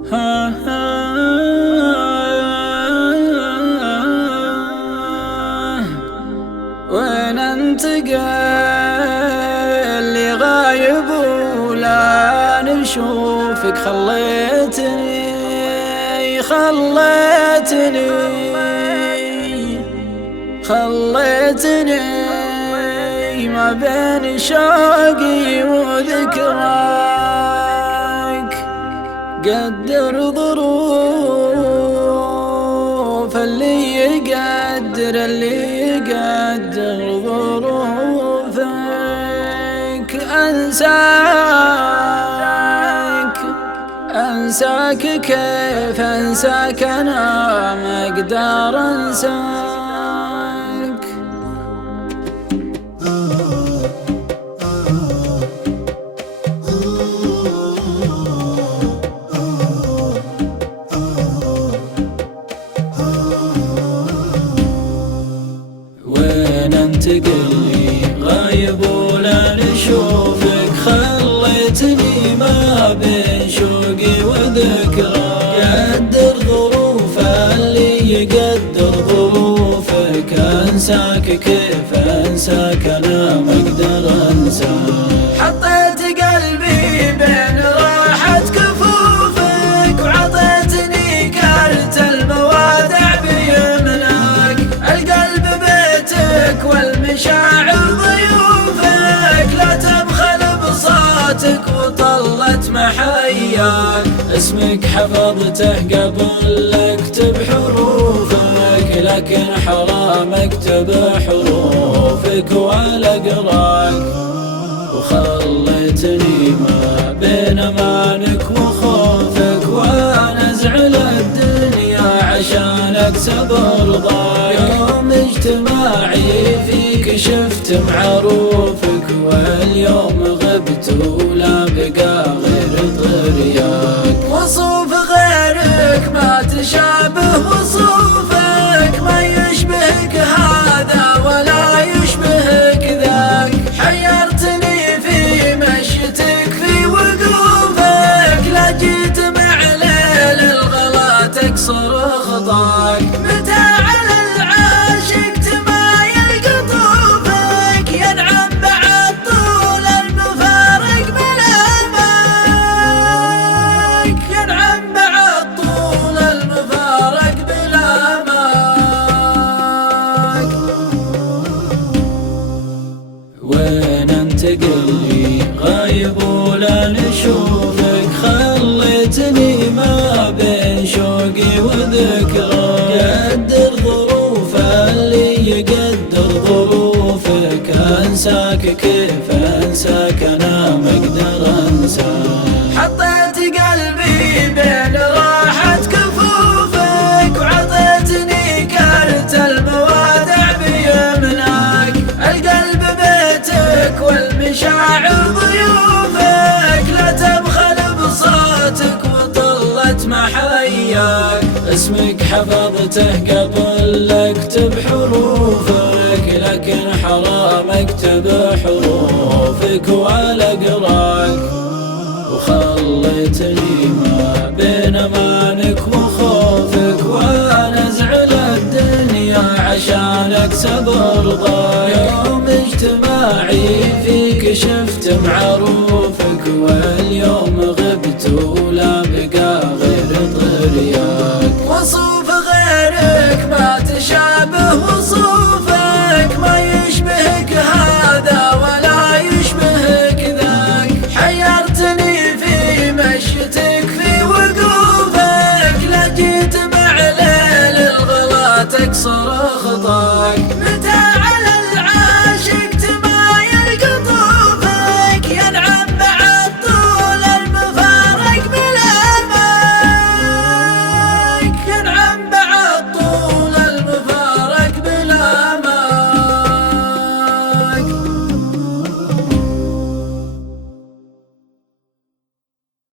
وين انت قال لي غايب ولا نشوفك؟ خليتني ما بين شوقي وذكراك. قدر ظروف اللي يقدر ظروفك. أنساك كيف أنساك؟ أنا ما أقدر أنساك. وين انت قلي غايب ولا نشوفك؟ خليتني ما بين شوقي وذكراك. قدر ظروف اللي يقدر ظروفك. أنساك كيف أنساك؟ أنا ما أقدر أنساك. حطيت قلبي بين راحة كفوفك وعطيتني كارت الموادع بيمناك. القلب بيتك والمشاعر ضيوفك. لا تبخل بصوتك وطلت محياك. اسمك حفظته قبل اكتب حروفك، لكن حرام اكتب حروفك ولا اقراك. وخليتني ما بين امانك وخوفك، وانا ازعل الدنيا عشان اكسب رضاك. يوم اجتماعي فيك شفت معروفك، واليوم غبت ولا بقى غير طرياك. وصوف غيرك ما تشابه وصوفك، ما يشبهك هذا ولا يشبهك ذاك. حيرتني في مشيتك في وقوفك، لا جيت مع ليل الغلا تكسر خطاك. متى على العاشق تمايل قطوفك، ينعم بعد طول المفارق بلامك. ينعم بعد طول المفارق بلامك. وين انت قلي غايب ولا نشوفك؟ خليتني ما بين شوقي وذكراك. قدر ظروف اللي يقدر ظروفك. أنساك كيف أنساك؟ أنا ما أقدر أنساك. حطيت قلبي بين راحة كفوفك وعطيتني كارت الموادع بيمناك. القلب بيتك والمشاعر ضيوفك. لا تبخل بصوتك وطلت محياك. اسمك حفظته قبل اكتب حروفك، لكن حرام اكتب حروفك ولا اقراك. وخليتني ما بين امانك وخوفك، وانا ازعل الدنيا عشان اكسب رضاك. يوم اجتماعي فيك شفت معروفك،